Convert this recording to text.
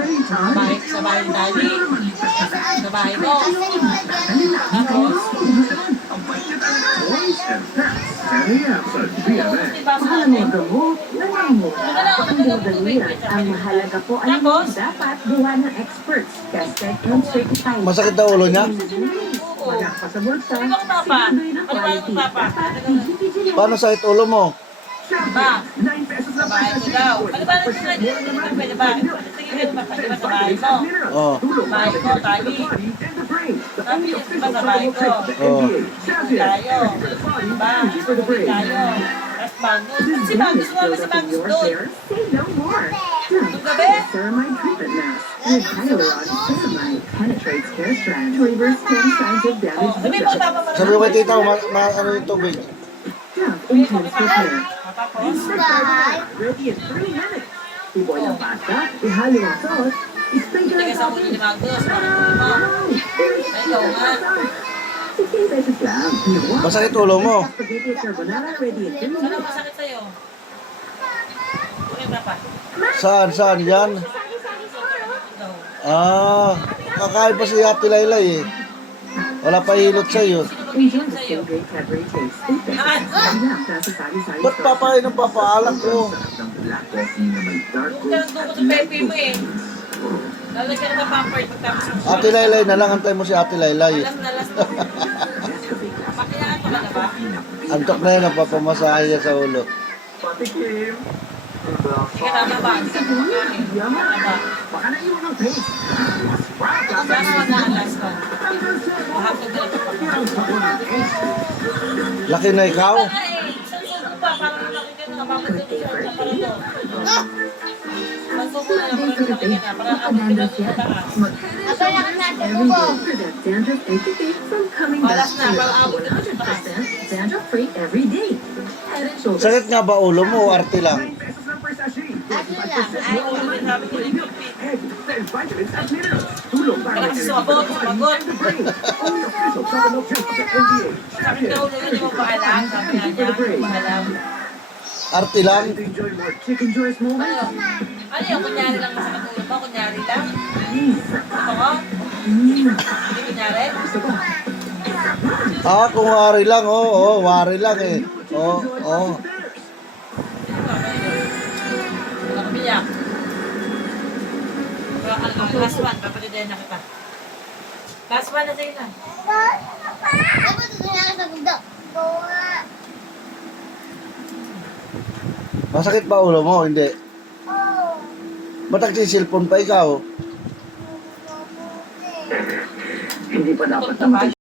Sa bahay ni Daddy. Sa bahay ko. Tapos, Ang mahalaga po ay dapat gawa ng experts, tested and certified. Masakit na ulo niya? oo. Ano bang papa? Ano ba yung papa? Paano sakit ulo mo? Ba? Sa bahay ko daw. Ano ba nang sinabi nila pwede ba? Sige ka ba? Di ba sa bahay mo? Oh. Bahay ko, Tali. Sabi niya, di ba sa bahay ko? Oh. Tayo. Diba? Tayo. Tapos Bagus. Si Bagus, sumama si Bagus doon. Say no more. Nung gabi? Ceramide treatment mask with hyaluron ceramide penetrates hair strands to reverse 10 signs of damage. Sabi mo, tama pa Sabi ko kay tita, ano yung tubig? Intense repair. Tapos, Ready in 3 minutes. Iboy ang pasta, ihalo ang sauce, i-sprinkle hindi ang ka sa huli ni Bagus. Bakit mo? Ay, ikaw nga. 16 pesos lang. Masakit ulo mo. Spaghetti carbonara ready in 3 Saan ang minutes. masakit sa'yo? Ulit na pa. Saan yan? Ikaw. Ah, kakain pa si Ate Laylay eh. Wala pa hilot sa'yo. Enjoy the same great Cadbury taste. Stay fit. Ah! Sabi lang, kasi sari-sari Ba't papain ng papaalam ko? Huwag ka nang dumot sa pepe mo eh. Lalagyan ka ng pampered pagtapos mo. Ate Laylay na lang, antay mo si Ate Laylay. Alas na alas na. Pakinaan pa ka na ba? Antok na yun, napapamasahe niya sa ulo. Hindi ka tama ba? Hindi ka kumakain. Tama ba? Last one na, last one. Mahapon ka lang Laki na ikaw? Isang subo pa, parang malaki ka na. Bakit doon siya sa parado? Isang subo na lang, parang malaki ka na. Parang abot ka lang sa taas. Every day for that dandruff educate from coming back Malas na, to parang abot ka lang sa taas. 100% dandruff free every day. Head and shoulders. Sakit nga ba ulo mo o arte lang? Ay, oo, sabi ko yung pipi. Kaya kasi sumagot, sumagot. Sabi daw na yun, di mo pa alam. Sabi nga niya, di mo pa alam. Arte lang? Ano? Ano yung kunyari lang sa katulog mo? Kunyari lang? Ito ko? Hindi kunyari? Ah, kung wari lang, oo, wari lang eh. Oo. Wala kami niya. Last one, papalidayan na kita. Last one na sa'yo na. Masakit ba ulo mo? Hindi. Ba't nagsisilpon pa ikaw? Hindi pa dapat Ito ba?